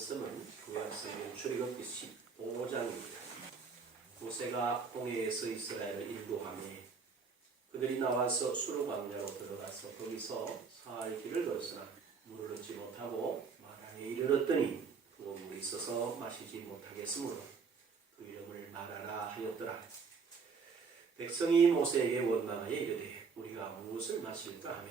말씀은 구약성경 출애굽기 15장입니다. 모세가 홍해에서 이스라엘을 인도하며 그들이 나와서 수르 광야로 들어가서 거기서 사흘 길을 걸었으나 물을 얻지 못하고 마라에 이르렀더니 뜨거운 물이 있어서 마시지 못하겠으므로 그 이름을 마라라 하였더라. 백성이 모세에게 원망하여 이르되 우리가 무엇을 마실까 하며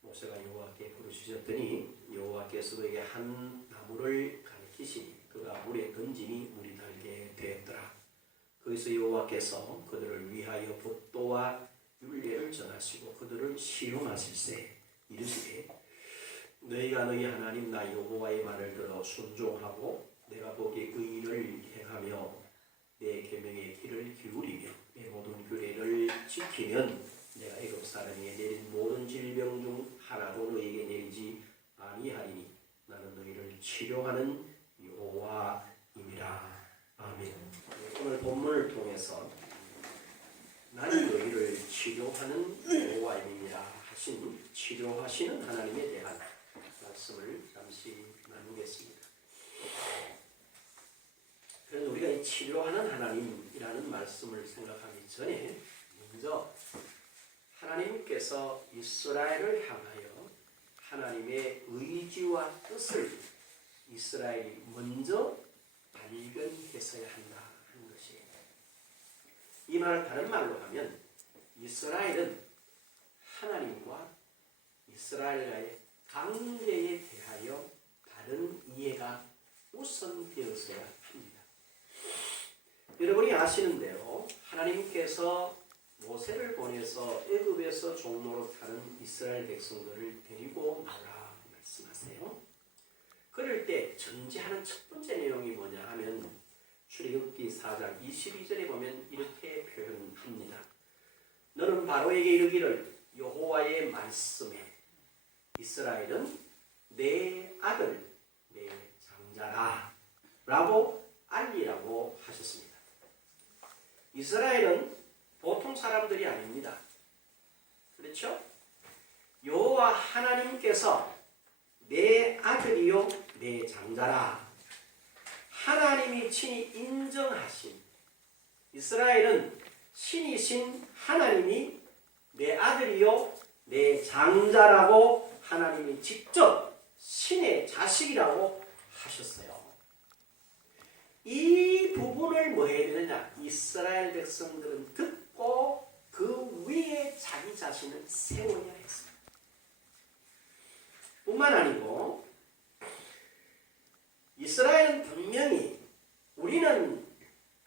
모세가 여호와께 부르짖었더니 여호와께서 그에게 한 나무를 가리키시니 그가 물에 던지니 물이 달게 되었더라. 거기서 여호와께서 그들을 위하여 법도와 율례를 전하시고 그들을 시험하실세 이르시되 너희가 너희 하나님 나 여호와의 말을 들어 순종하고 내가 보기에 의인을 행하며 내 계명의 길을 기울이며 내 모든 규례를 지키면 내가 애굽 사람에게 내린 모든 질병 중 하나도 너희에게 내리지 아니하리니 나는 너희를 치료하는 여호와임이라. 아멘. 오늘 본문을 통해서 나는 너희를 치료하는 여호와임이라 하신 치료하시는 하나님에 대한 말씀을 잠시 나누겠습니다. 그래서 우리가 이 치료하는 하나님이라는 말씀을 생각하기 전에 먼저 하나님께서 이스라엘을 향하여 하나님의 의지와 뜻을 이스라엘이 먼저 발견했어야 한다 하는 것이에요. 이 말을 다른 말로 하면 이스라엘은 하나님과 이스라엘과의 관계에 대하여 다른 이해가 우선되었어야 합니다. 여러분이 아시는 대로 하나님께서 모세를 보내서 애굽에서 종로로 타는 이스라엘 백성들을 데리고 나라 말씀하세요. 그럴 때 전제하는 첫 번째 내용이 뭐냐 하면 출애굽기 4장 22절에 보면 이렇게 표현합니다. 너는 바로에게 이르기를 여호와의 말씀에 이스라엘은 내 아들 내 장자라 라고 알리라고 하셨습니다. 이스라엘은 보통 사람들이 아닙니다. 그렇죠? 여호와 하나님께서 내 아들이요 내 장자라 하나님이 친히 인정하신 이스라엘은 신이신 하나님이 내 아들이요 내 장자라고 하나님이 직접 신의 자식이라고 하셨어요. 이 부분을 뭐 해야 되느냐? 이스라엘 백성들은 듣고 그 위에 자기 자신을 세워야 했습니다. 뿐만 아니고 이스라엘은 분명히 우리는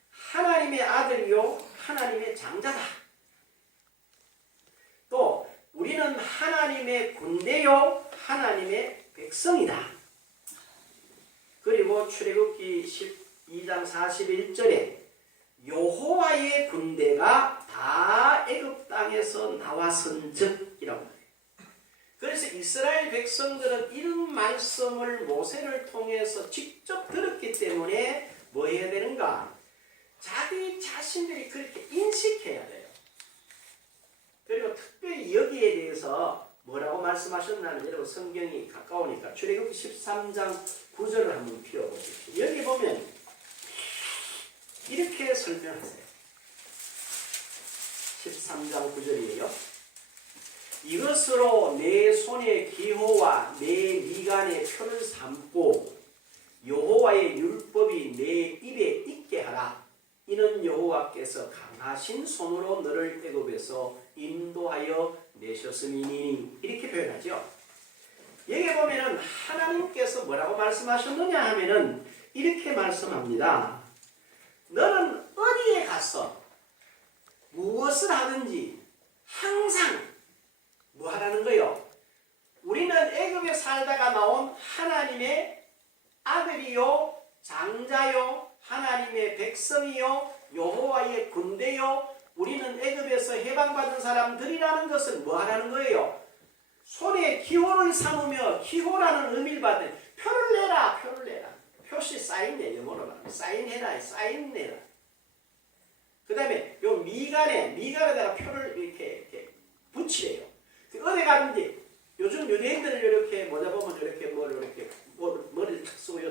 하나님의 아들이요 하나님의 장자다. 또 우리는 하나님의 군대요 하나님의 백성이다. 그리고 출애굽기 12장 41절에 여호와의 군대가 다 애굽 땅에서 나왔은즉 이라고 해요. 그래서 이스라엘 백성들은 이런 말씀을 모세를 통해서 직접 들었기 때문에 뭐 해야 되는가? 자기 자신들이 그렇게 인식해야 돼요. 그리고 특별히 여기에 대해서 뭐라고 말씀하셨나는 여러분 성경이 가까우니까 출애굽기 13장 9절을 한번 펴보십시오. 여기 보면 이렇게 설명하세요. 13장 9절이에요. 이것으로 내 손의 기호와 내 미간의 표를 삼고 여호와의 율법이 내 입에 있게 하라. 이는 여호와께서 강하신 손으로 너를 애굽에서 인도하여 내셨음이니 이렇게 표현하죠. 여기 보면은 하나님께서 뭐라고 말씀하셨느냐 하면은 이렇게 말씀합니다. 너는 어디에 가서 무엇을 하든지 항상 뭐 하라는 거요? 우리는 애굽에 살다가 나온 하나님의 아들이요 장자요 하나님의 백성이요 여호와의 군대요 우리는 애굽에서 해방받은 사람들이라는 것은 뭐 하라는 거예요? 손에 기호를 삼으며 기호라는 의미를 받는 표를 내라 표를 내라 표시 사인내 영어로 말하면 사인해라 사인내라. 그 다음에 요 미간에다가 표를 이렇게 붙이래요. 어디 가는지 요즘 유대인들을 이렇게 모자 보면 이렇게 머리를 탁 쓰고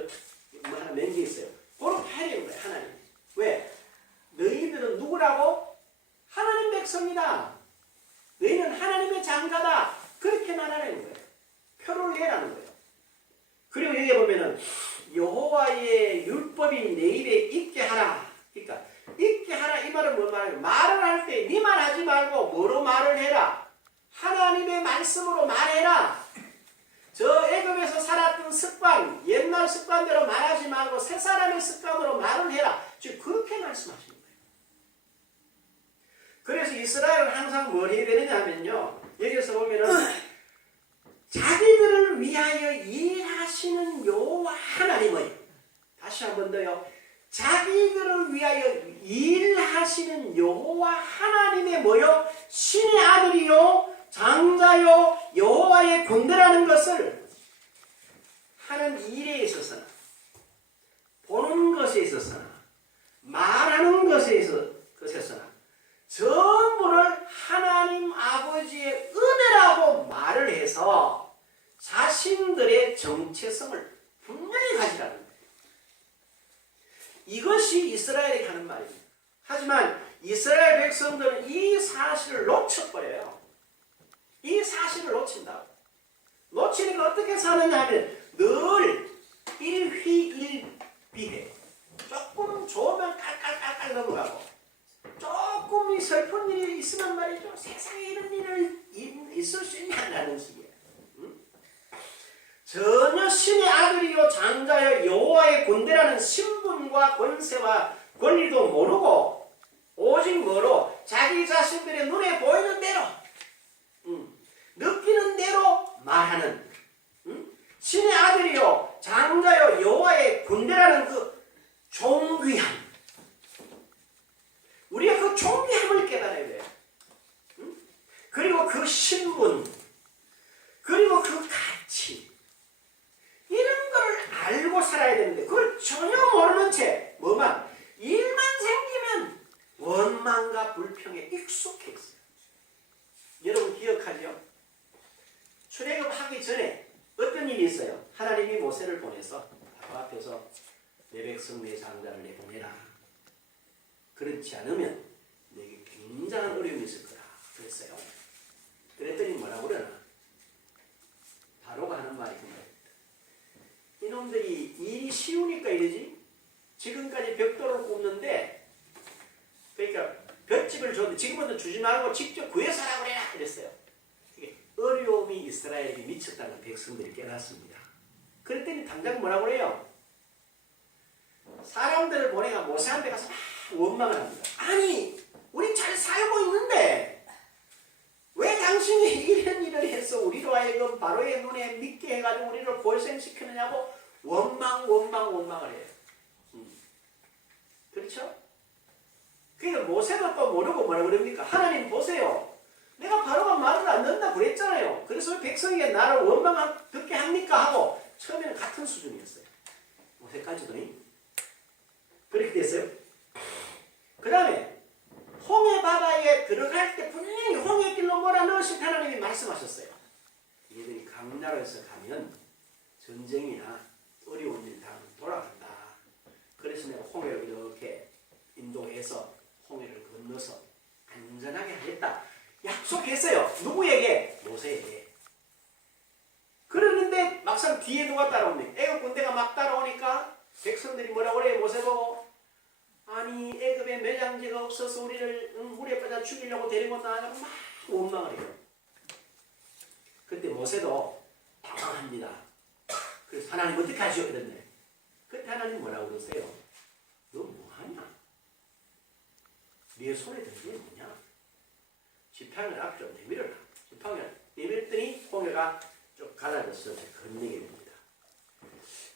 여호와의 율법이 내 입에 있게 하라. 그러니까 있게 하라 이 말은 뭐 말이에요? 말을 할 때 니만 하지 말고 뭐로 말을 해라? 하나님의 말씀으로 말해라. 저 애굽에서 살았던 습관, 옛날 습관대로 말하지 말고 새 사람의 습관으로 말을 해라. 즉 그렇게 말씀하시는 거예요. 그래서 이스라엘은 항상 뭘 해야 되느냐 하면요. 여기서 보면은 자기들을 위하여 일하시는 여호와 하나님의, 다시 한 번 더요. 자기들을 위하여 일하시는 여호와 하나님의 뭐요? 신의 아들이요 장자요 여호와의 군대라는 것을 하는 일에 있어서나 보는 것에 있어서나 말하는 것에서나 전부를 하나님 아버지의 은혜라고 말을 해서 자신들의 정체성을 분명히 가지라는 거예요. 이것이 이스라엘이 하는 말입니다. 하지만 이스라엘 백성들은 이 사실을 놓쳐버려요. 이 사실을 놓친다고. 놓치니까 어떻게 사느냐 하면 늘 일휘일비해. 조금 좋으면 깔깔깔깔 넘어가고 조금 이 슬픈 일이 있으면 말이죠. 세상에 이런 일을 있을 수 있냐라는 식이에요. 전혀 신의 아들이요 장자여 여호와의 군대라는 신분과 권세와 권리도 모르고 오직 뭐로 자기 자신들의 눈에 보이는 대로 느끼는 대로 말하는 신의 아들이요 장자요 여호와의 군대라는 그 존귀함, 우리가 그 존귀함을 깨달아야 돼요. 그리고 그 신분, 그리고 그 가치, 이런 걸 알고 살아야 되는데 그걸 전혀 모르는 채 뭐만 일만 생기면 원망과 불평에 익숙해 있어요. 여러분 기억하죠? 출애굽하기 전에 어떤 일이 있어요? 하나님이 모세를 보내서 바로 앞에서 내 백성 내 장자를 내보내라. 그렇지 않으면 내게 굉장한 어려움이 있을 거라 그랬어요. 그랬더니 뭐라고 그러나? 바로가 하는 말이 그 말입니다. 이놈들이 일이 쉬우니까 이러지? 지금까지 벽돌을 굽는데 그러니까 볏집을 줬는데 지금부터 주지 말고 직접 구해서 하라고 그래라 그랬어요. 어려움이 이스라엘에게 미쳤다는 백성들이 깨닫습니다. 그랬더니 당장 뭐라고 그래요? 사람들을 보내가 모세한테 가서 막 원망을 합니다. 아니 우리 잘 살고 있는데 왜 당신이 이런 일을 해서 우리로 하여금 바로의 눈에 믿게 해가지고 우리를 고생시키느냐고 원망을 해요. 그렇죠? 그러니까 모세도 또 모르고 뭐라 그럽니까? 하나님 보세요. 내가 바로가 말을 안 듣는다 그랬잖아요. 그래서 왜 백성에게 나를 원망 듣게 합니까? 하고 처음에는 같은 수준이었어요. 모세까지도 그렇게 됐어요. 그 다음에 홍해 바다에 들어갈 때 분명히 홍해 길로 몰아넣으신 하나님이 말씀하셨어요. 얘들이 강나라에서 가면 전쟁이나 어려운 일 당하면 돌아간다. 그래서 내가 홍해를 이렇게 인도해서 홍해를 건너서 안전하게 하겠다. 약속했어요. 누구에게? 모세에게. 그러는데 막상 뒤에 누가 따라옵니까? 애굽 군대가 막 따라오니까 백성들이 뭐라고 그래요? 모세 보고 아니 애굽에 매장지가 없어서 우리를 물에 빠져 죽이려고 데리고 나가고 막 원망을 해요. 그때 모세도 당황합니다. 그래서 하나님 어떻게 하시오? 그랬네. 그때 하나님 뭐라고 그러세요? 너 뭐하냐? 네 손에 든 게 뭐냐? 지팡이를 앞 좀 내밀어라. 지팡이를 내밀었더니 홍해가 쭉 갈라져서 건너게 됩니다.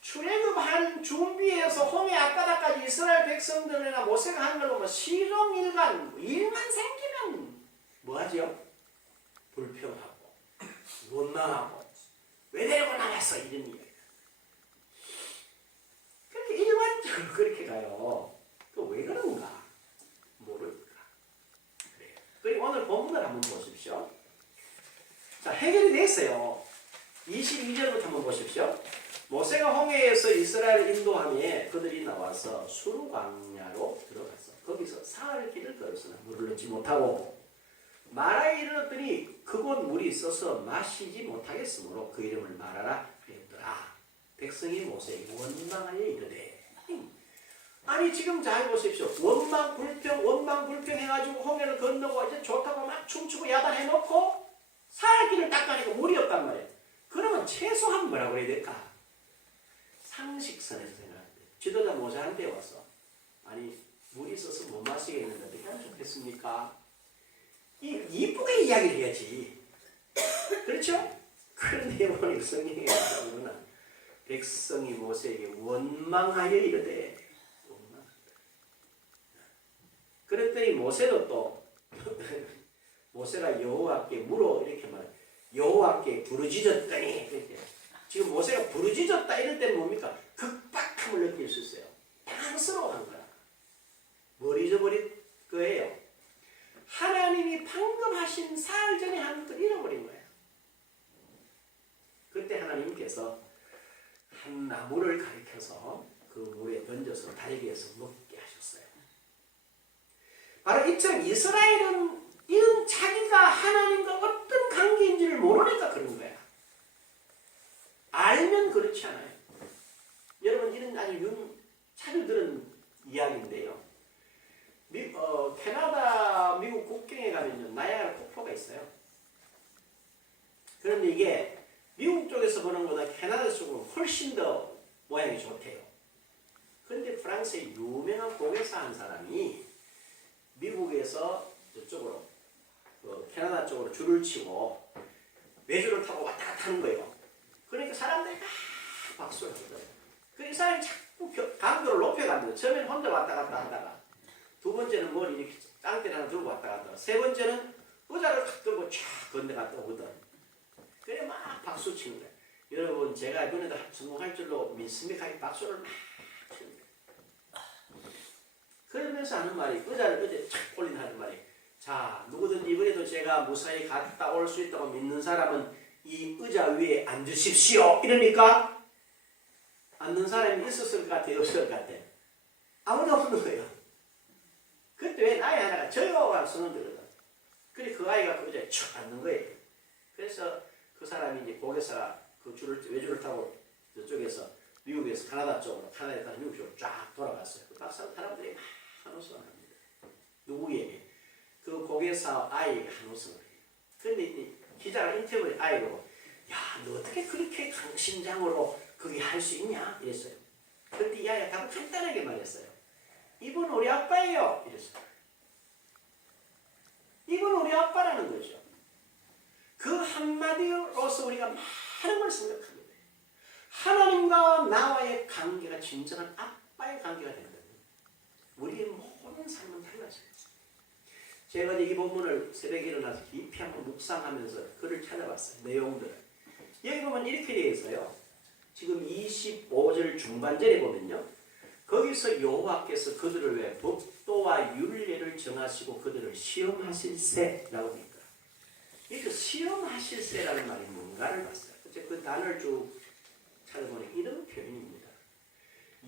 출애굽한 준비해서 홍해 앞바다까지 이스라엘 백성들이나 모세가 한 걸로 시종일관 일만 생기면 뭐하죠? 불평하고 원망하고 왜 데리고 나갔어? 이런 이야기. 그렇게 일반적으로 그렇게 가요. 또 왜 그런가? 모르니까. 그래요. 그리고 오늘 본문을 한번 보십시오. 자, 해결이 됐어요. 22절부터 한번 보십시오. 모세가 홍해에서 이스라엘을 인도하며 그들이 나와서 술 광야로 들어갔어. 거기서 사흘 길을 걸었으나 물을 얻지 못하고 마라에 이르렀더니 그곳 물이 있어서 마시지 못하겠으므로 그 이름을 마라라 하였더라. 백성이 모세에게 원망하여 이르되. 아니 지금 잘 보십시오. 원망 불평 해가지고 홍해를 건너고 이제 좋다고 막 춤추고 야단해놓고 살길을 닦아내고 물이 없단 말이에요. 그러면 최소한 뭐라고 그래야 될까? 상식선에서 생각하는데 지도자 모세한테 와서 아니 물이 있어서 못 마시겠는데 어떻게 하면 좋겠습니까? 이쁘게 이야기를 해야지. 그렇죠? 그런데 보니 성경에 나오는 백성이 모세에게 원망하여 이르되. 그랬더니 모세도 또 모세가 여호와께 물어 이렇게 말해. 여호와께 부르짖었더니 이렇게. 지금 모세가 부르짖었다 이럴 때는 뭡니까? 급박함을 느낄 수 있어요. 당황스러워한 거야. 뭘 잊어버린 거예요? 하나님이 방금 하신 사흘 전에 한 것을 잃어버린 거예요. 그때 하나님께서 한 나무를 가리켜서 그 물에 던져서 달기에서 먹게 하셨어요. 바로 이처럼 이스라엘은 이런 자기가 하나님과 어떤 관계인지를 모르니까 그런 거야. 알면 그렇지 않아요. 여러분 이런 아주 자주 들은 이야기인데요. 캐나다 미국 국경에 가면 나야가라 폭포가 있어요. 그런데 이게 미국 쪽에서 보는 것보다 캐나다 쪽은 훨씬 더 모양이 좋대요. 그런데 프랑스의 유명한 고개사 한 사람이 미국에서 저쪽으로 캐나다 쪽으로 줄을 치고 외줄을 타고 왔다 갔다 하는 거예요. 그러니까 사람들이 막 박수를 하더라고요. 그 사람이 자꾸 강도를 높여갑니다. 처음에는 혼자 왔다 갔다 하다가 두 번째는 뭘 이렇게 땅대를 하나 들고 왔다 갔다 세 번째는 의자를 탁 들고 쫙 건너갔다 오거든. 그래 막 박수 치는 거예요. 여러분 제가 이번에도 성공할 줄로 믿습니까? 박수를 막 치는 거예요. 그러면서 하는 말이 의자를 어제 착 올린 하는 말이 자 누구든지 이번에도 제가 무사히 갔다 올 수 있다고 믿는 사람은 이 의자 위에 앉으십시오. 이러니까 앉는 사람이 있었을 것 같아요? 없을 것 같아요? 아무도 없는 거예요. 그때 왜 나이 하나가 저요가 쓰는거든. 그래 그 아이가 그 의자에 촥 앉는 거예요. 그래서 그 사람이 이제 고개사가 그 외줄을 타고 저쪽에서 미국에서 캐나다 쪽으로 캐나다에서 미국 쪽으로 쫙 돌아갔어요. 그 박사 사람들이 막 한웃음을 합니다. 누구에게? 그 고개사 아이에게 한웃음을 해요. 그런데 기자가 인터뷰에 아이로 야 너 어떻게 그렇게 강심장으로 그게 할 수 있냐? 이랬어요. 그런데 이 아이가 답을 간단하게 말했어요. 이분 우리 아빠예요. 이랬어요. 이분 우리 아빠라는 거죠. 그 한마디로서 우리가 많은 걸 생각합니다. 하나님과 나와의 관계가 진정한 아빠의 관계가 된다면 우리의 모든 삶은 달라져요. 제가 이 본문을 새벽에 일어나서 깊이 한번 묵상하면서 글을 찾아봤어요. 내용들을. 여기 보면 이렇게 되어 있어요. 지금 25절 중반절에 보면요. 거기서 여호와께서 그들을 위해 법도와 율례를 정하시고 그들을 시험하실세라고 합니다. 이거 시험하실세라는 말이 뭔가를 봤어요. 그 단어를 쭉 찾아보니 이런 표현입니다.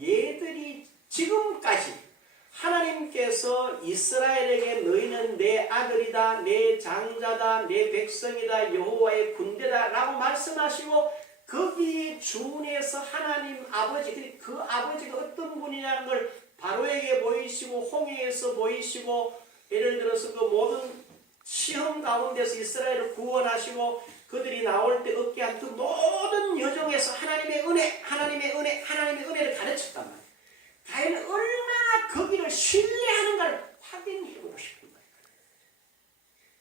얘들이 지금까지 하나님께서 이스라엘에게 너희는 내 아들이다, 내 장자다, 내 백성이다, 여호와의 군대다 라고 말씀하시고 거기에 준해서 하나님 아버지, 그 아버지가 어떤 분이냐는 걸 바로에게 보이시고 홍해에서 보이시고 예를 들어서 그 모든 시험 가운데서 이스라엘을 구원하시고 그들이 나올 때 얻게 한 그 모든 여정에서 하나님의 은혜를 가르쳤단 말이에요. 다윗은 얼마나 거기를 신뢰하는가를 확인해보고 싶은 거예요.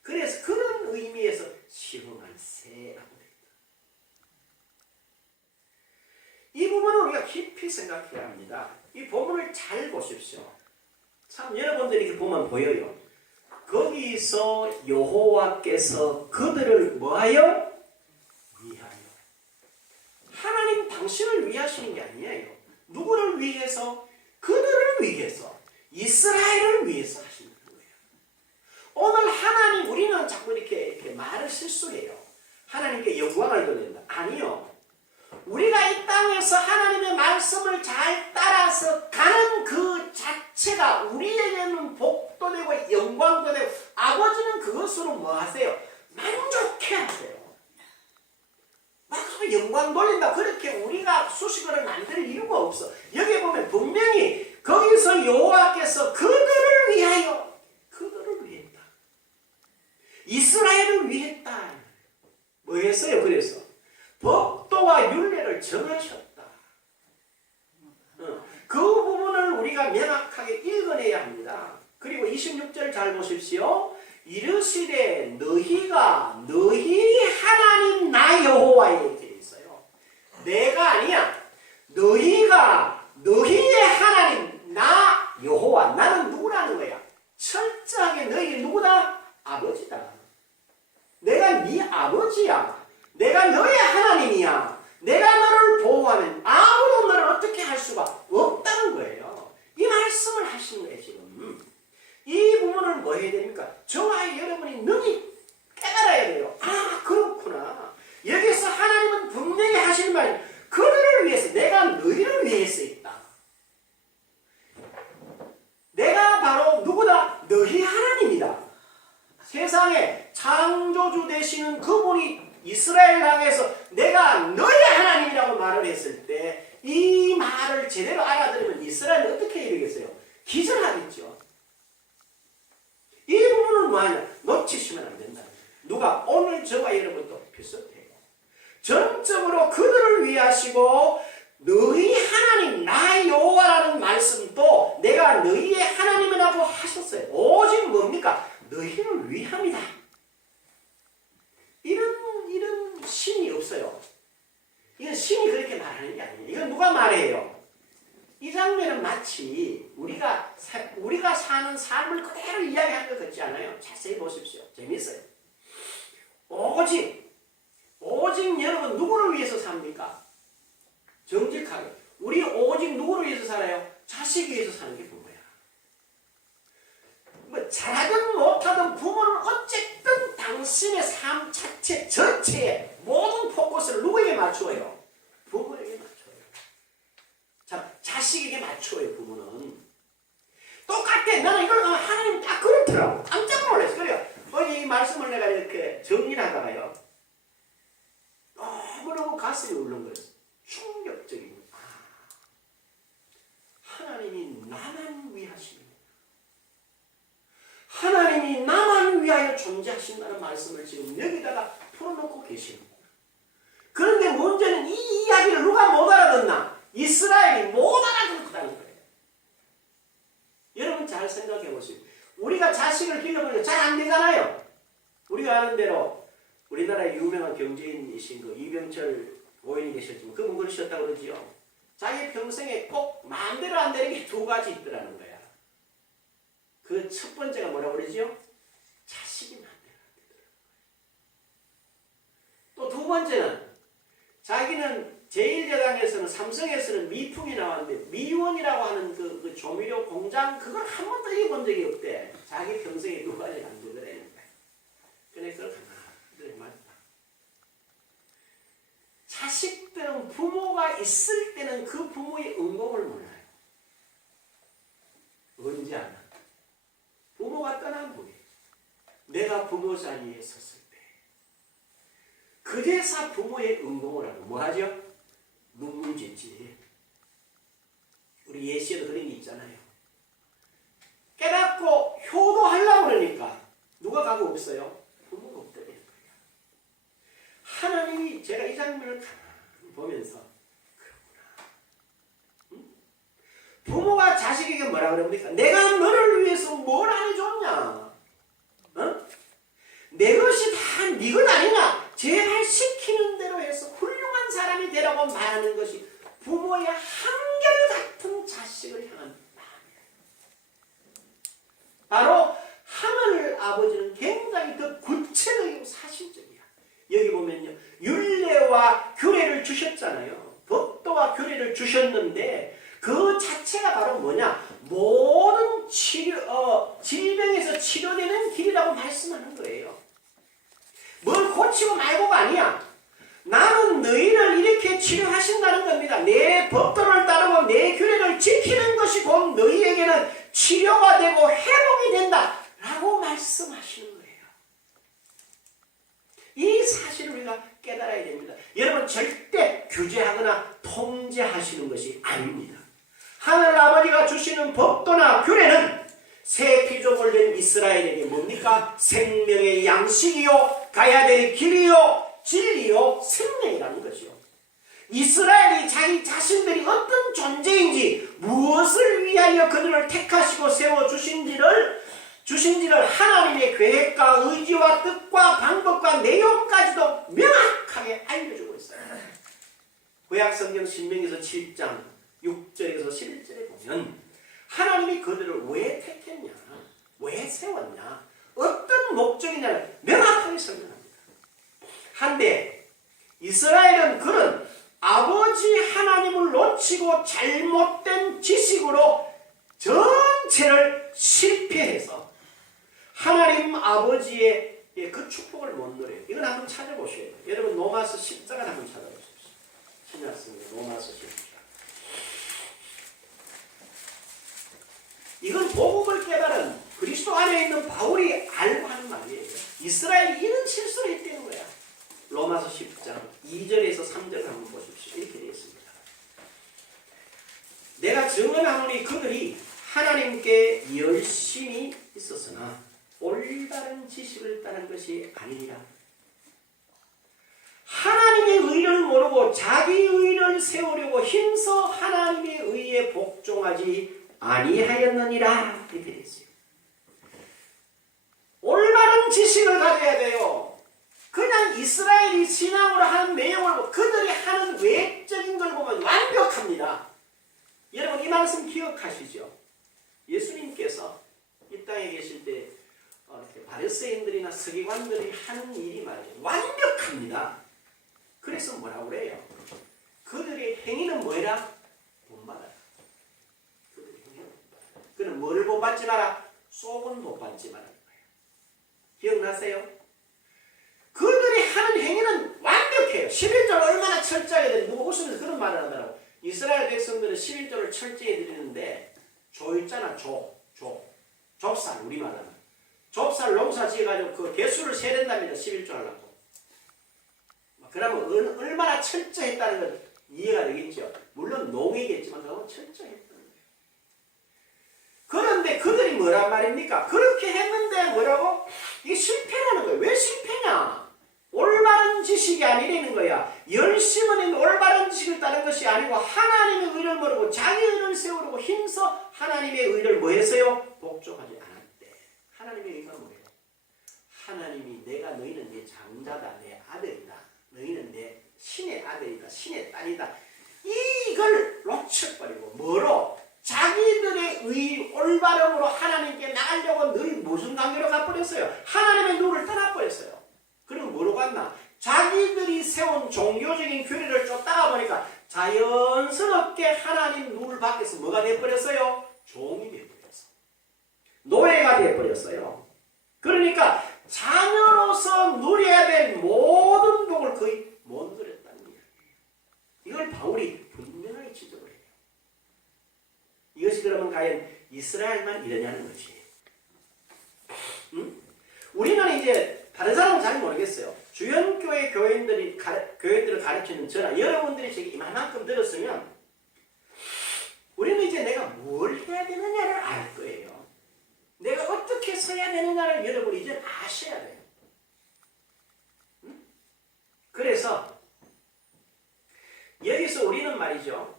그래서 그런 의미에서 시험할세라고 됩니다. 이 부분을 우리가 깊이 생각해야 합니다. 이 부분을 잘 보십시오. 참 여러분들이 이렇게 보면 보여요. 거기서 여호와께서 그들을 뭐하여? 위하여. 하나님 당신을 위하시는 게 아니에요. 누구를 위해서? 그들을 위해서. 이스라엘을 위해서 하시는 거예요. 오늘 하나님 우리는 자꾸 이렇게 말을 실수해요. 하나님께 영광을 돌린다. 아니요. 우리가 이 땅에서 하나님의 말씀을 잘 따라서 가는 그 자체가 우리에게는 복도 되고 영광도 되고 아버지는 그것으로 뭐 하세요? 만족해 하세요. 막 영광 돌린다. 그렇게 우리가 수식어를 만들 이유가 없어. 여기 보면 분명히 거기서 여호와께서 그들을 위하여 그들을 위했다. 이스라엘을 위했다. 뭐 했어요? 그래서 법도와 율례를 정하셨다. 그 부분을 우리가 명확하게 읽어내야 합니다. 그리고 26절 잘 보십시오. 이르시되 너희가 너희 하나님 나 여호와에 되어 있어요. 내가 아니야. 너희가 너희의 하나님 나 여호와. 나는 누구라는 거야? 철저하게 너희 누구다? 아버지다. 내가 네 아버지야. 내가 너의 하나님이야. 내가 너를 보호하면 아무도 너를 어떻게 할 수가 없다는 거예요. 이 말씀을 하시는 거예요. 지금 이 부분을 뭐 해야 됩니까? 저와 여러분이 능히 깨달아야 돼요. 아, 그렇구나. 여기서 하나님은 분명히 하시는 말이 그들을 위해서, 내가 너희를 위해서 있다. 내가 바로 누구다? 너희 하나님이다. 세상에 창조주 되시는 그분이 이스라엘 땅에서 내가 너희 하나님이라고 말을 했을 때 이 말을 제대로 알아들으면 이스라엘은 어떻게 해야 되겠어요? 기절하겠죠. 이 부분은 뭐하냐? 놓치시면 안 된다. 누가? 오늘 저와 여러분도 비슷해요. 전적으로 그들을 위하시고 너희 하나님 나 여호와라는 말씀도 내가 너희의 하나님이라고 하셨어요. 오직 뭡니까? 너희를 위함이다. 이런 신이 없어요. 이건 신이 그렇게 말하는 게 아니에요. 이건 누가 말해요? 이 장면은 마치 우리가 사는 삶을 그대로 이야기하는 것 같지 않아요? 자세히 보십시오. 재밌어요. 오직 여러분 누구를 위해서 삽니까? 정직하게. 우리 오직 누구를 위해서 살아요? 자식 위해서 사는 게 부모야. 뭐 잘하든 못하든 부모는 어쨌든 당신의 삶 자체 전체에 모든 포커스를 누구에게 맞춰요? 부모에게 맞춰요. 자, 자식에게 맞춰요. 부모는 똑같아. 나는 이걸 가면 하나님 딱 그렇더라고. 깜짝 놀랐어. 그래요. 어제 이 말씀을 내가 이렇게 정리를 하다가요, 너무너무 가슴이 울렁거렸어. 충격적인. 하나님이 나만 위하시는, 하나님이 나만 위하여 존재하신다는 말씀을 지금 여기다가 풀어놓고 계십니다. 그런데 문제는 이 이야기를 누가 못 알아듣나? 이스라엘이 못 알아듣는다는 거예요. 여러분 잘 생각해 보세요. 우리가 자식을 길러보니까 잘 안 되잖아요. 우리가 아는 대로 우리나라의 유명한 경제인이신 그 이병철 고인이 계셨지만 그분 그러셨다고 그러지요. 자기 평생에 꼭 마음대로 안 되는 게 두 가지 있더라는 거야. 그 첫 번째가 뭐라고 그러지요? 자식이 마음대로 안 되더라는 거야. 또 두 번째는 자기는 제1야당에서는 삼성에서는 미풍이 나왔는데 미원이라고 하는 그 조미료 공장 그걸 한 번도 입어본 적이 없대. 자기 평생에 두 가지가 안 되더라는 거야. 그래서 가만히 맞다. 자식들은 부모가 있을 때는 그 부모의 은공을 몰라요. 언제 알아? 부모가 떠난 후에 내가 부모 자리에 섰을 때 그제서 부모의 은공을 하고 뭐 하죠? 눈물 짓지. 우리 예시에도 그런 게 있잖아요. 깨닫고 효도하려고 그러니까 누가 가고 없어요? 부모가 없다는 거예요. 하나님이 제가 이 장면을 가만히 보면서 그렇구나. 응? 부모가 자식에게 뭐라 그럽니까? 내가 너를 위해서 뭘 안 해줬냐? 어? 내 것이 다 네 것 아니냐? 제발 시키는 대로 해서 훌륭한 사람이 되라고 말하는 것이 부모의 한결같은 자식을 향한 마음이에요. 바로 하늘 아버지는 굉장히 더 구체적이고 사실적이야. 여기 보면요, 율례와 규례를 주셨잖아요. 법도와 규례를 주셨는데 그 자체가 바로 뭐냐? 모든 질병에서 치료되는 길이라고 말씀하는 거예요. 뭘 고치고 말고가 아니야. 나는 너희를 이렇게 치료하신다는 겁니다. 내 법도를 따르고 내 규례를 지키는 것이 곧 너희에게는 치료가 되고 회복이 된다 라고 말씀하시는 거예요. 이 사실을 우리가 깨달아야 됩니다. 여러분 절대 규제하거나 통제하시는 것이 아닙니다. 하늘 아버지가 주시는 법도나 규례는 새 피조물 된 이스라엘에게 뭡니까? 생명의 양식이요, 가야 될 길이요, 진리요, 생명이라는 것이요. 이스라엘이 자기 자신들이 어떤 존재인지, 무엇을 위하여 그들을 택하시고 세워주신지를 하나님의 계획과 의지와 뜻과 방법과 내용까지도 명확하게 알려주고 있어요. 구약성경 신명기서 7장 6절에서 11절에 보면 하나님이 그들을 왜 택했냐, 왜 세웠냐, 어떤 목적이냐를 명확하게 설명합니다. 한데 이스라엘은 그런 아버지 하나님을 놓치고 잘못된 지식으로 전체를 실패해서 하나님 아버지의 그 축복을 못 누려요. 이건 한번 찾아보셔야 돼요. 여러분 로마서 10장을 한번 찾아보십시오. 신약성경 로마서 10장. 이건 복음을 깨달은 그리스도 안에 있는 바울이 알고 하는 말이에요. 이스라엘이 이런 실수를 했다는 거야. 로마서 10장 2절에서 3절을 한번 보십시오. 이렇게 되어 있습니다. 내가 증언하노니 그들이 하나님께 열심히 있었으나 올바른 지식을 따른 것이 아니니라. 하나님의 의를 모르고 자기 의를 세우려고 힘써 하나님의 의에 복종하지 아니하였느니라. 이렇게 되어 있어요. 올바른 지식을 가져야 돼요. 그냥 이스라엘이 신앙으로 하는 내용을 그들이 하는 외적인 걸 보면 완벽합니다. 여러분 이 말씀 기억하시죠? 예수님께서 이 땅에 계실 때 바리새인들이나 서기관들이 하는 일이 말이에요. 완벽합니다. 그래서 뭐라고 그래요? 그들의 행위는 뭐라? 본받아라. 그들의 행위는 본받아라. 그는 뭐를 본받지 마라? 속은 본받지 마라. 기억나세요? 그들이 하는 행위는 완벽해요. 11절 얼마나 철저하게 드리고 누가 웃으면서 그런 말을 하더라고. 이스라엘 백성들은 11절을 철저히 드리는데 조 있잖아. 좁쌀 우리말로 하면 좁쌀 농사 지어가지고 그 개수를 세야 된답니다. 11조 하려고. 그러면 얼마나 철저했다는 건 이해가 되겠죠. 물론 농이겠지만 너무 철저했다는 거예요. 그런데 그들이 뭐란 말입니까? 그렇게 했는데 뭐라고? 이게 실패라는 거예요. 왜 실패냐? 올바른 지식이 아니라는 거야. 열심은 올바른 지식을 따른 것이 아니고 하나님의 의를 모르고 자기 의를 세우려고 힘써 하나님의 의를 뭐 했어요? 복종하지 않았대. 하나님의 의가 뭐예요? 하나님이 내가 너희는 내 장자다, 내 아들이다. 너희는 내 신의 아들이다, 신의 딸이다. 이걸 놓쳐버리고 뭐로? 자기들의 의 올바름으로 하나님께 나가려고 너희 무슨 관계로 가버렸어요? 하나님의 눈을 떠나버렸어요. 그럼 뭐로 갔나? 자기들이 세운 종교적인 규례를 쫓다가 보니까 자연스럽게 하나님 눈을 밖에서 뭐가 돼버렸어요? 종이 돼버렸어. 노예가 돼버렸어요. 그러니까 자녀로서 누려야 될 모든 복을 거의 못 누렸다는 이야기예요. 이걸 바울이 분명하게 지적을 해요. 이것이 그러면 과연 이스라엘만 이러냐는 것이. 우리는 이제 다른 사람은 잘 모르겠어요. 주연교회 교인들을 가르치는 저나 여러분들이 저기 이만큼 들었으면 우리는 이제 내가 뭘 해야 되느냐를 알 거예요. 내가 어떻게 서야 되느냐를 여러분이 이제 아셔야 돼요. 그래서 여기서 우리는 말이죠.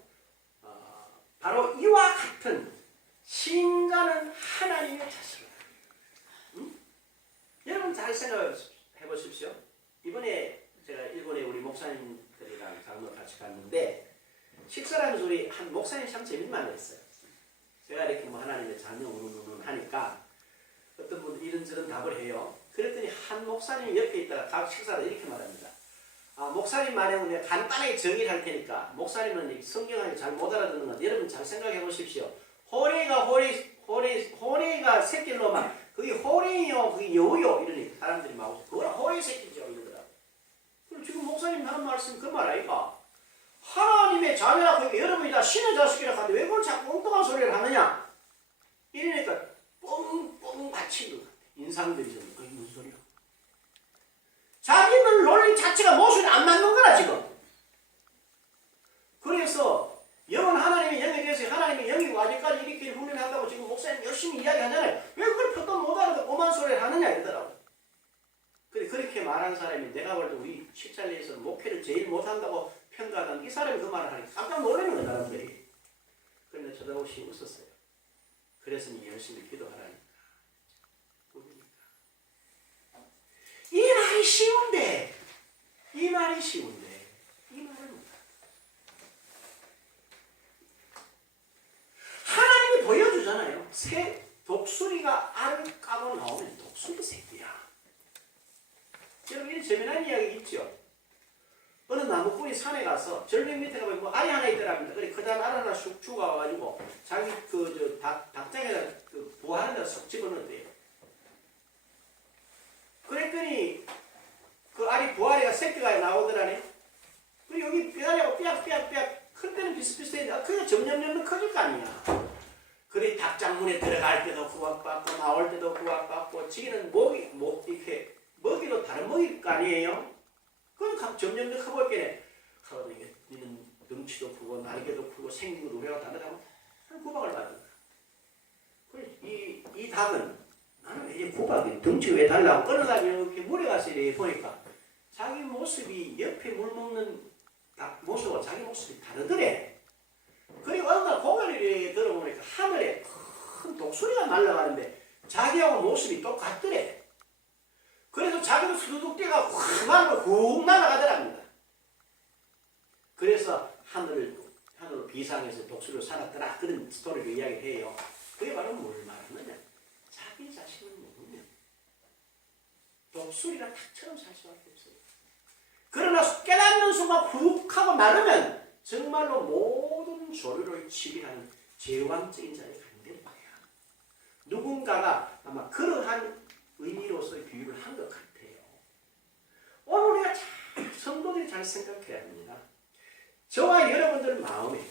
바로 이와 같은 신자는 하나님의 자식이다. 여러분 잘 생각해 보십시오. 이번에 제가 일본에 우리 목사님들이랑 장로 같이 갔는데 식사하면서 우리 한 목사님 참 재밌는 말을 했어요. 제가 이렇게 뭐 하나님의 자녀 하니까 어떤 분들 이런저런 답을 해요. 그랬더니 한 목사님이 옆에 있다가 각 식사를 이렇게 말합니다. 목사님 말에는 내가 간단하게 정의를 할 테니까 목사님은 성경을 잘 못 알아듣는 것 여러분 잘 생각해 보십시오. 호레이가 새끼를 놓으면 그게 호레이요, 그게 여우요 이러니 사람들이 막 그거는 호레이 새끼죠 이러더라. 그럼 지금 목사님 하는 말씀 그 말 아이가? 하나님의 자녀라 그러니까 여러분이 다 신의 자식이라 하는데 왜 그걸 자꾸 엉뚱한 소리를 하느냐? 이러니까 뻥뻥 받친 것 같아. 인상들이 좀 무슨 소리야? 자기들 논리 자체가 모순이 안 맞는 거라 지금. 그래서 영은 하나님의 영에 대해서 하나님의 영이고 아직까지 이렇게 훈련한다고 지금 목사님 열심히 이야기하잖아요. 왜 그걸 표도 못 알아도 오만 소리를 하느냐 이러더라고. 근데 그렇게 말하는 사람이 내가 볼 때 우리 식자리에서 목회를 제일 못한다고 평가하던 이 사람이 그 말을 하니까 깜짝 놀라는 거야 사람들이. 그런데 쳐다보시 웃었어요. 그래서 열심히 기도하라니까. 이 말이 쉬운데 이 말은 하나님이 보여주잖아요. 새 독수리가 알을 까고 나오면 독수리 새끼야. 여러분 이 재미난 이야기 있죠. 어느 나무꾼이 산에 가서 절벽 밑에 가면 뭐 알이 하나 있더랍니다. 그래 그다음 알 하나 쑥 죽어가지고 자기 닭장에다 부화하는 데다 쏙 집어넣었대요. 그랬더니 그 알이 부화리가 새끼가 나오더라네. 그리고 여기 뼈다리하고 삐약삐약 클 때는 비슷비슷해. 그게 점점 커질 거 아니야. 그래 닭장문에 들어갈 때도 구박받고 나올 때도 구박받고 지기는 이렇게 먹이도 다른 먹일 거 아니에요. 그럼 점점 커 보이겠네. 하루는 니는 덩치도 크고 날개도 크고 생긴 것도 우리가 다르다고 구박을 받는다. 이 닭은 나는 왜 구박이 덩치가 왜 달라고 어느 날 이렇게 물에 가서 이렇게 보니까 자기 모습이 옆에 물 먹는 닭 모습과 자기 모습이 다르더래. 그리고 어느 날 고개를 들어보니까 하늘에 큰 독수리가 날아가는데 자기하고 모습이 똑같더래. 그래서 자기도 수두둑 뛰가 확 훅 날아가더랍니다. 그래서 하늘로 비상해서 독수리로 살았더라. 그런 스토리를 이야기해요. 그게 바로 뭘 말하느냐. 자기 자신을 모르면 독수리가 닭처럼 살 수밖에 없어요. 그러나 깨닫는 순간 훅 하고 마르면 정말로 모든 조류를 지배하는 제왕적인 자리에 가는 거야. 누군가가 아마 그러한 의미로서 비유를 한 것 같아요. 오늘 우리가 성도들이 잘 생각해야 합니다. 저와 여러분들 마음에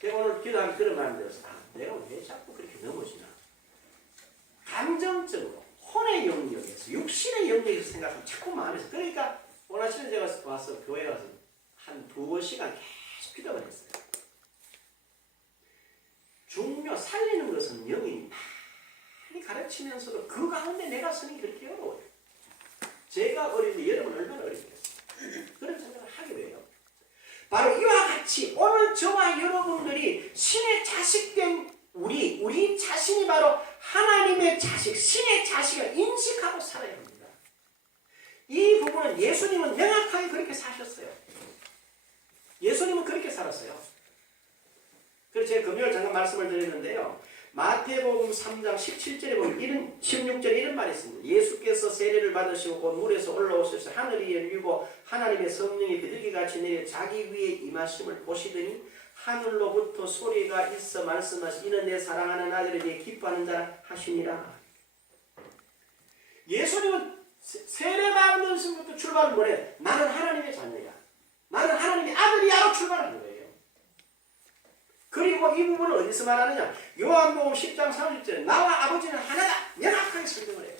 제가 오늘 기도하기 그런 마음이 들어서 내가 왜 자꾸 그렇게 넘어지나. 감정적으로 혼의 영역에서 육신의 영역에서 생각하면 자꾸 마음에서 그러니까 오늘 아침에 제가 와서 교회 와서 한 2시간 계속 기도를 했어요. 살리는 것은 영이 많이 가르치면서도 그 가운데 내가 서는 그렇게 어려워요. 제가 어린데 여러분 얼마나 어렵겠어요. 그런 생각을 하게 돼요. 바로 이와 같이 오늘 저와 여러분들이 신의 자식된 우리 자신이 바로 하나님의 자식, 신의 자식을 인식하고 살아야 합니다. 이 부분은 예수님은 명확하게 그렇게 사셨어요. 예수님은 그렇게 살았어요. 그래서 제가 금요일 잠깐 말씀을 드렸는데요. 마태복음 3장 17절에 보면 16절에 이런 말이 있습니다. 예수께서 세례를 받으시고 곧 물에서 올라오셔서 하늘이 열리고 하나님의 성령이 비둘기같이 내려 자기 위에 임하심을 보시더니 하늘로부터 소리가 있어 말씀하시 이는 내 사랑하는 아들이 내 기뻐하는 자라 하시니라. 예수님은 세례 받는 순간부터 출발을 뭐래? 나는 하나님의 자녀야. 나는 하나님의 아들이야로 출발하는 거예요. 그리고 이 부분을 어디서 말하느냐? 요한복음 10장 30절에 나와 아버지는 하나다 명확하게 설명을 해요.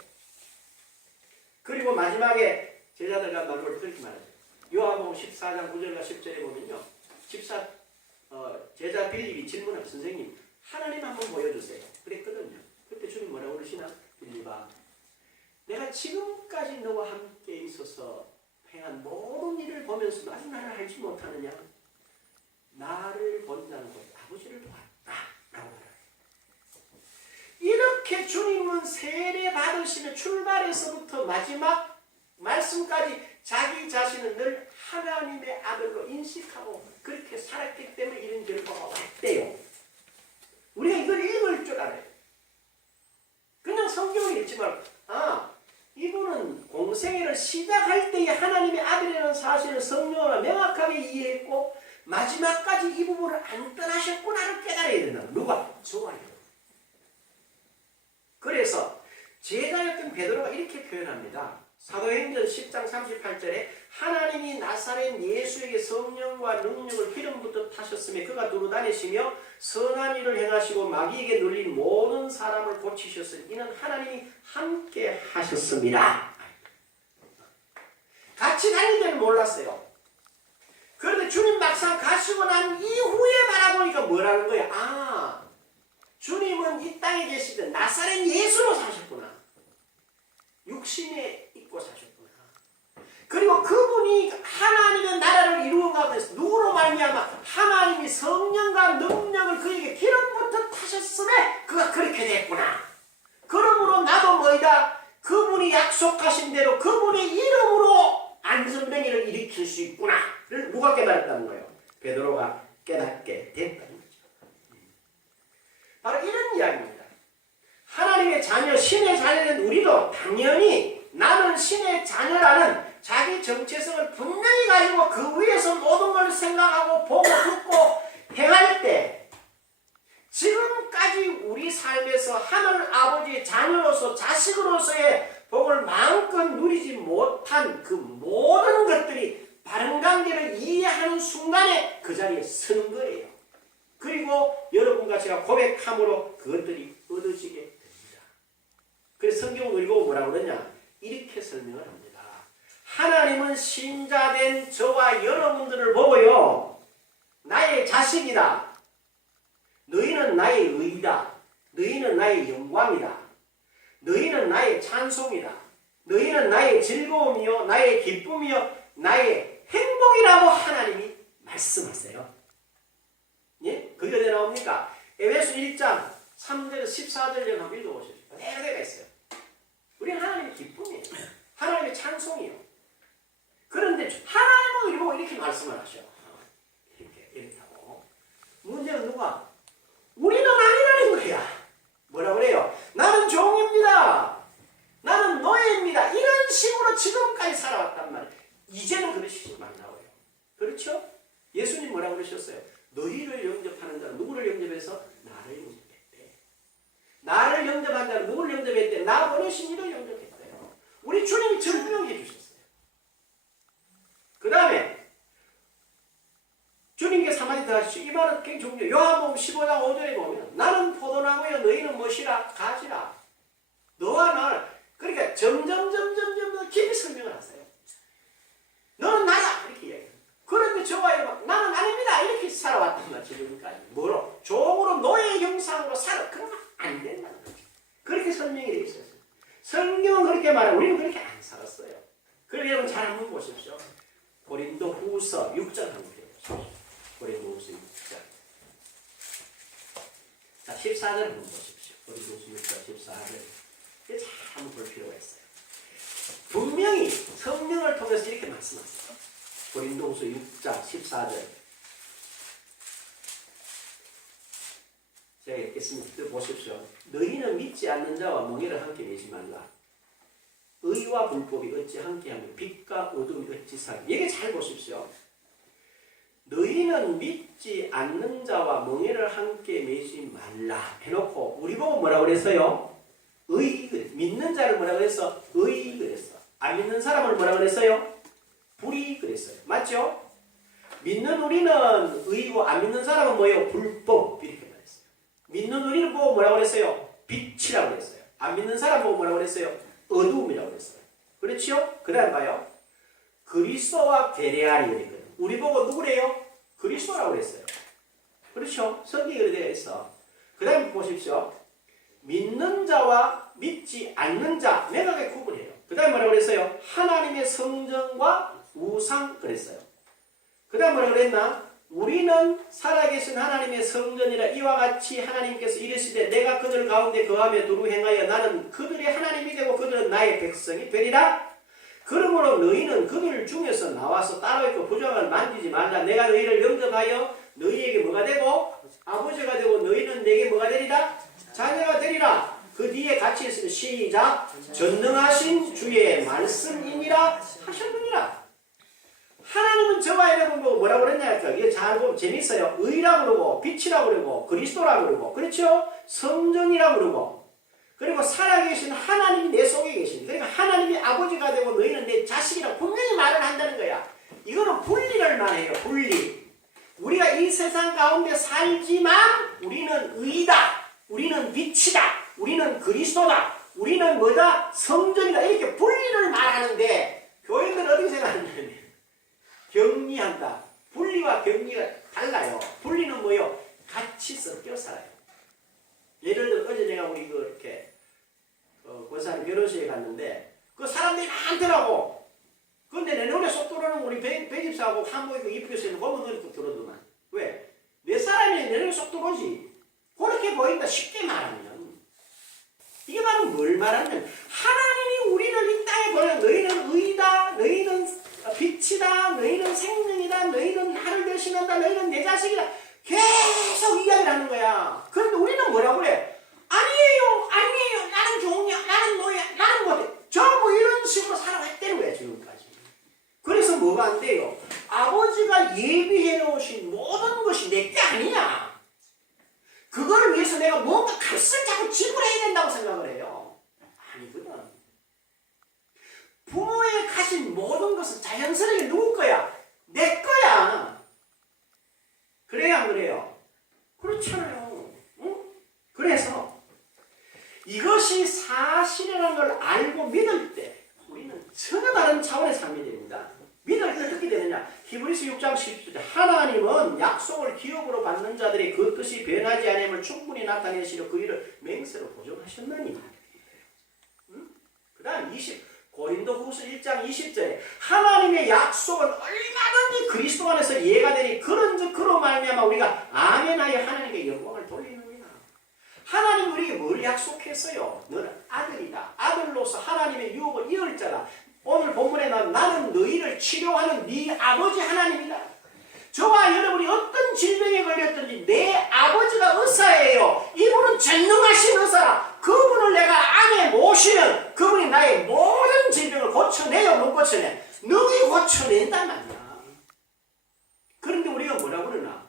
그리고 마지막에 제자들과 말을 그렇게 말하죠. 요한복음 14장 9절과 10절에 보면요. 제자 빌립이 질문을 선생님 하나님 한번 보여주세요. 그랬거든요. 그때 주님 뭐라고 그러시나? 빌립아 내가 지금까지 너와 함께 있어서 행한 모든 일을 보면서도 아직 나를 알지 못하느냐? 나를 본다는 것 아버지를 보았다 라고 말해요. 이렇게 주님은 세례 받으시는 출발에서부터 마지막 말씀까지 자기 자신을 늘 하나님의 아들로 인식하고 그렇게 살았기 때문에 이런 결과가 왔대요. 우리가 이걸 읽을 줄 알아요. 그냥 성경을 읽지 말고 이분은 공생애를 시작할 때에 하나님의 아들이라는 사실을 성령으로 명확하게 이해했고 마지막까지 이 부분을 안 떠나셨구나를 깨달아야 된다. 누가? 저와요. 그래서 제자였던 베드로가 이렇게 표현합니다. 사도행전 10장 38절에 하나님이 나사렛 예수에게 성령과 능력을 기름부터 타셨으며 그가 두루다니시며 선한 일을 행하시고 마귀에게 눌린 모든 사람을 고치셨으니 이는 하나님이 함께 하셨습니다. 같이 다닐 때는 몰랐어요. 그런데 주님 막상 가시고 난 이후에 바라보니까 뭐라는 거야? 아, 주님은 이 땅에 계시던 나사렛 예수로 사셨구나. 육신에 입고 사셨구나. 그리고 그분이 하나님의 나라를 이루어 가면서 누구로 말미암아 하나님이 성령과 능력을 그에게 기름부터 타셨음에 그가 그렇게 됐구나. 그러므로 나도 뭐이다? 그분이 약속하신 대로 그분의 이름으로 안전뱅이를 일으킬 수 있구나를 누가 깨달았다는 거예요? 베드로가 깨닫게 됐다는 거죠. 바로 이런 이야기입니다. 하나님의 자녀, 신의 자녀는 우리도 당연히 나는 신의 자녀라는 자기 정체성을 분명히 가지고 그 위에서 모든 걸 생각하고 보고 듣고 행할 때 지금까지 우리 삶에서 하늘 아버지의 자녀로서 자식으로서의 복을 마음껏 누리지 못한 그 모든 것들이 바른 관계를 이해하는 순간에 그 자리에 서는 거예요. 그리고 여러분과 제가 고백함으로 그것들이 얻어지게 됩니다. 그래서 성경은 우리 보고 뭐라고 그러냐? 이렇게 설명을 합니다. 하나님은 신자된 저와 여러분들을 보고요. 나의 자식이다. 너희는 나의 의이다. 너희는 나의 영광이다. 너희는 나의 찬송이다. 너희는 나의 즐거움이요. 나의 기쁨이요. 나의 행복이라고 하나님이 말씀하세요. 예? 그게 어디 나옵니까? 에베소 1장 3절 14절 한번 읽어보십시오. 내가 있어요. 우리 하나님의 기쁨이에요. 하나님의 찬송이요. 그런데 하나님은 이러고 이렇게 말씀을 하셔. 이렇다고. 문제는 누가? 우리는 아니라는 거야. 뭐라 그래요? 나는 종입니다. 나는 노예입니다. 이런 식으로 지금까지 살아왔단 말이에요. 이제는 그러시지 말라고요. 그렇죠? 예수님 뭐라고 그러셨어요? 너희를 영접하는 자는 누구를 영접해서? 나를 영접했대. 나를 영접한 자는 누구를 영접했대? 나 보내신 이를 영접했대요. 우리 주님이 증명해 주셨어요. 그 다음에 주님께서 한마디 더 하시죠. 이 말은 굉장히 중요해요. 요한복음 15장 5절에 보면 나는 포도나무요 너희는 무엇이라? 가지라. 너와 나를 그러니까 점점 깊이 설명을 하세요. 너는 나다 이렇게 이야기해요. 그런데 저와 여러분 나는 아닙니다 이렇게 살아왔단 말이죠. 지금까지 뭐로? 종으로 노예 형상으로 살아. 그러면 안 된다는 거죠. 그렇게 설명이 되어 있어요. 성경은 그렇게 말하고 우리는 그렇게 안 살았어요. 그래서 여러분 잘 한번 보십시오. 고린도 후서 6장 한번 보십시오. 고린도 후서 6장. 자, 14절 한번 보십시오. 고린도 후서 6장 14절. 이게 잘 한번 볼 필요가 있어요. 분명히 성령을 통해서 이렇게 말씀하세요. 고린도 후서 6장 14절. 제가 읽겠습니다. 보십시오. 너희는 믿지 않는 자와 멍에를 함께 내지 말라. 의와 불법이 어찌 함께하며 빛과 어둠이 어찌 살기. 얘기 잘 보십시오. 너희는 믿지 않는 자와 멍에를 함께 매지 말라 해놓고 우리 보고 뭐라고 그랬어요? 의. 믿는 자를 뭐라고 그랬어? 의 그랬어. 안 믿는 사람을 뭐라고 그랬어요? 불의 그랬어요. 맞죠? 믿는 우리는 의고 안 믿는 사람은 뭐예요? 불법 이렇게 말했어요. 믿는 우리는 보고 뭐라고 그랬어요? 빛이라고 그랬어요. 안 믿는 사람 보고 뭐라고 그랬어요? 어둠이라고 그랬어요. 그렇죠? 그 다음 봐요. 그리스도와 베레알이 그랬거든. 우리 보고 누구래요? 그리스도라고 그랬어요. 그렇죠? 성경에 그렇게 되어 있어. 그 다음에 보십시오. 믿는 자와 믿지 않는 자 명확하게 구분해요. 그 다음에 뭐라고 그랬어요? 하나님의 성전과 우상 그랬어요. 그 다음에 뭐라고 그랬나? 우리는 살아계신 하나님의 성전이라 이와 같이 하나님께서 이르시되 내가 그들 가운데 거하며 두루 행하여 나는 그들의 하나님이 되고 그들은 나의 백성이 되리라. 그러므로 너희는 그들 중에서 나와서 따로 있고 부정을 만지지 말라. 내가 너희를 영접하여 너희에게 뭐가 되고 아버지가 되고 너희는 내게 뭐가 되리라? 자녀가 되리라. 그 뒤에 같이 있으면 시작. 전능하신 주의 말씀이니라 하셨느니라. 하나님은 저와 여러분 보고 뭐라고 그랬냐니까 이게 잘 보면 재밌어요. 의라고 그러고 빛이라고 그러고 그리스도라고 그러고 그렇죠? 성전이라고 그러고 그리고 살아계신 하나님이 내 속에 계신 그러니까 하나님이 아버지가 되고 너희는 내 자식이라고 분명히 말을 한다는 거야. 이거는 분리를 말해요. 분리. 우리가 이 세상 가운데 살지만 우리는 의다. 우리는 빛이다. 우리는 그리스도다. 우리는 뭐다? 성전이다. 이렇게 분리를 말하는데 교인들은 어떻게 생각하냐? 예를 들어 어제 내가 우리 이렇게 권사님 결혼식에 갔는데 그 사람들이 많더라고. 근데 내 눈에 쏙 들어오는 우리 배집사하고 한복이고 이쁘게 쓰는 거면 눈이 또 들어오더만. 왜? 내 사람이 내 눈에 쏙 들어오지. 그렇게 보인다 쉽게 말하면. 이게 바로 뭘 말하냐면 하나님이 우리를 이 땅에 보내 너희는 의다, 너희는 빛이다, 너희는 생명이다, 너희는 나를 대신한다, 너희는 내 자식이다. 계속 이야기를 하는 거야. 그런데 우리는 뭐라고 그래? 아니에요, 나는 종이야, 나는 노예야, 나는 뭐래. 뭐 이런 식으로 살아왔다는 거야, 지금까지. 그래서 뭐가 안 돼요? 아버지가 예비해 놓으신 모든 것이 내게 아니야. 그거를 위해서 내가 뭔가 값을 자꾸 지불해야 된다고 생각을 해요. 아니거든. 부모의 가진 모든 것은 자연스럽게 누구 거야? 내 거야. 그래요, 안 그래요? 그렇잖아요. 응? 그래서 이것이 사실이라는 걸 알고 믿을 때 우리는 전혀 다른 차원의 삶이 됩니다. 믿을 때 어떻게 되느냐? 히브리서 6장 10절 하나님은 약속을 기업으로 받는 자들이 그 뜻이 변하지 않음을 충분히 나타내시려 그 일을 맹세로 보존하셨느니. 응? 그 다음 고린도후서 1장 20절에 하나님의 약속은 얼마든지 그리스도 안에서 이해가 되니 그런즉 그로 말미암아 우리가 아멘하여 하나님께 영광을 돌리느니라. 하나님 우리에게 뭘 약속했어요? 너는 아들이다. 아들로서 하나님의 유업을 이을 자다. 오늘 본문에 나는 너희를 치료하는 네 아버지 하나님이다. 저와 여러분이 어떤 질병에 걸렸든지 내 아버지가 의사예요. 이분은 전능하신 의사라. 그분을 내가 안에 모시면 그분이 나의 모든 질병을 고쳐내요. 못 고쳐내? 능히 고쳐낸단 말이야. 그런데 우리가 뭐라고 그러나?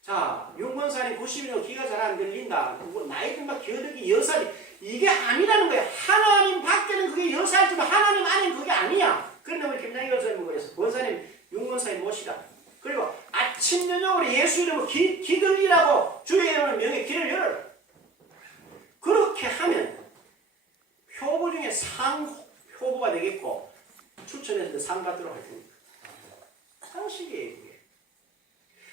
자, 윤권사님 90이면 귀가 잘 안 들린다. 나이 든막 기어들기 여살이 이게 아니라는 거야. 하나님 밖에는 그게 여살지만 하나님 안에는 그게 아니야. 그런데 우리 김장희 교수님은 그래서 권사님, 윤권사님 모시라. 그리고 아침 저녁으로 예수 이름으로 기들리라고 주의 이름으로 명예 길을 열어라. 그렇게 하면 효부 중에 상효부가 되겠고 추천해서 상 받도록 할 겁니다. 상식이에요.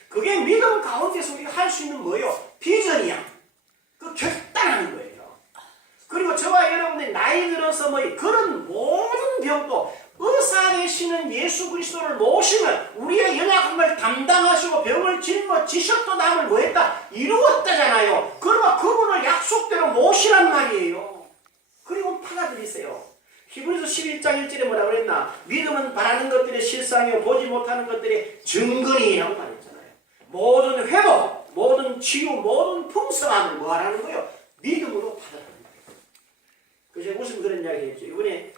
그게 믿음 가운데서 우리가 할 수 있는 뭐예요? 비전이야. 그 결단하는 거예요. 그리고 저와 여러분들이 나이 들어서 그런 모든 병도 의사 되시는 예수 그리스도를 모시면 우리의 연약한 걸 담당하시고 병을 짊어지셨도 남을 뭐했다? 이루었다잖아요. 그러면 그분을 약속대로 모시란 말이에요. 그리고 받아들이세요. 히브리서 11장 1절에 뭐라고 그랬나? 믿음은 바라는 것들이 실상이요 보지 못하는 것들이 증거니라고 말했잖아요. 모든 회복, 모든 치유, 모든 풍성함을 뭐 하라는 거예요? 믿음으로 받아라는 거예요. 그래서 무슨 그런 이야기 했죠. 이번에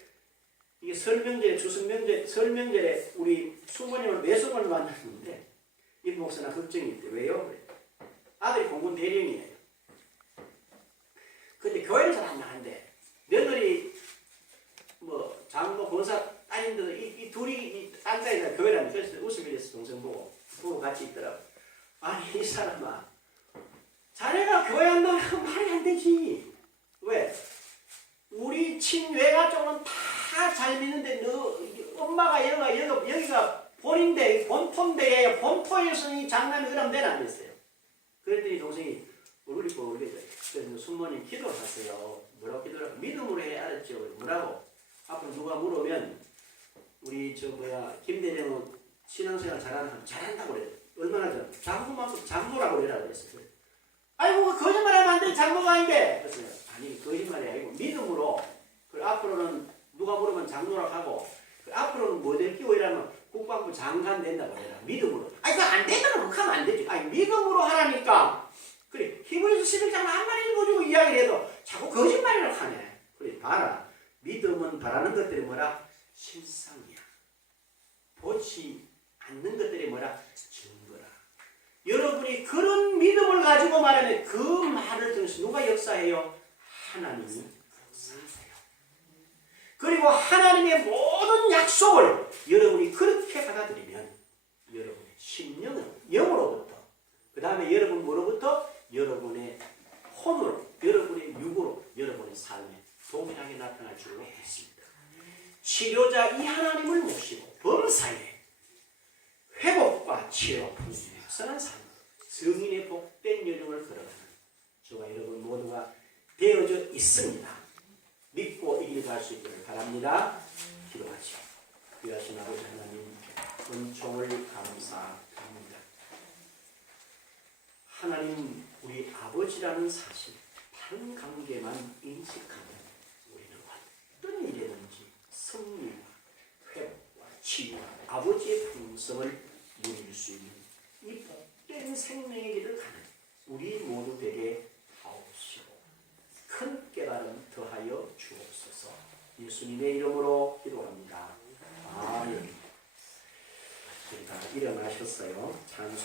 이게 설명절에, 설명절에 우리 수모님을 매수을 만났는데 이 목사나 걱정이 있대. 왜요? 아들이 공군 대령이에요. 근데 교회를 잘 안 나간대. 며느리 장모 권사 따님들 이 둘이 앉아있는 교회라는 그래서 웃음이 됐어. 동생 보고 같이 있더라고. 아니 이 사람아, 자네가 교회 안 나가면 말이 안 되지. 왜? 우리 친외가 쪽은 다 잘 믿는데 너 엄마가 여기가 본인데 본토인데 본토에서 이 장남이 그러면 되나 안 됐어요. 그랬더니 동생이 울리고 그래서 순모님 기도를 하세요. 뭐라고 기도를 하고 믿음으로 해. 알았죠? 뭐라고? 앞으로 누가 물으면 우리 김대령은 신앙생활 잘한다고 그래. 얼마나 장모만큼 장모라고 그래라 그랬어요. 아이고 거짓말하면 안 돼. 장모가 아닌데. 그래서 아니 거짓말이 아니고 믿음으로. 그리고 앞으로는 누가 물으면 장로라고 하고 앞으로는 뭐 될 끼고 이러면 국방부 장관 된다고 해라. 믿음으로. 아니 그거 안 된다면 그렇게 하면 안 되지. 아니 믿음으로 하라니까. 그래 히브리서 11장 한마디 읽어주고 이야기를 해도 자꾸 거짓말이라고 하네. 그래 봐라. 믿음은 바라는 것들이 뭐라? 실상이야. 보지 않는 것들이 뭐라? 증거라. 여러분이 그런 믿음을 가지고 말하면 그 말을 통해서 누가 역사해요? 하나님이 역사하세요. 그리고 하나님의 모든 약속을 여러분이 그렇게 받아들이면 여러분의 심령은 영으로부터 그 다음에 여러분 뭐로부터? 여러분의 혼으로, 여러분의 육으로, 여러분의 삶에 동일하게 나타날 줄 믿습니다. 치료자 이 하나님을 모시고 범사에 회복과 치료, 풍성한 삶, 성인의 복된 여정을 걸어가는 저와 여러분 모두가 되어져 있습니다. 믿고 이 길 갈 수 있기를 바랍니다. 기도하시오. 귀하신 아버지 하나님, 은총을 감사드립니다. 하나님, 우리 아버지라는 사실, 바른 관계만 인식하면 우리는 어떤 일이든지 승리와 회복과 치유와 아버지의 풍성을 누릴 수 있는 이 복된 생명의 길을 가는 우리 모두 되게 하옵시고 큰 깨달음 더하여 주옵소서. 예수님의 이름으로 기도합니다. 아멘. 일어나셨어요. 찬송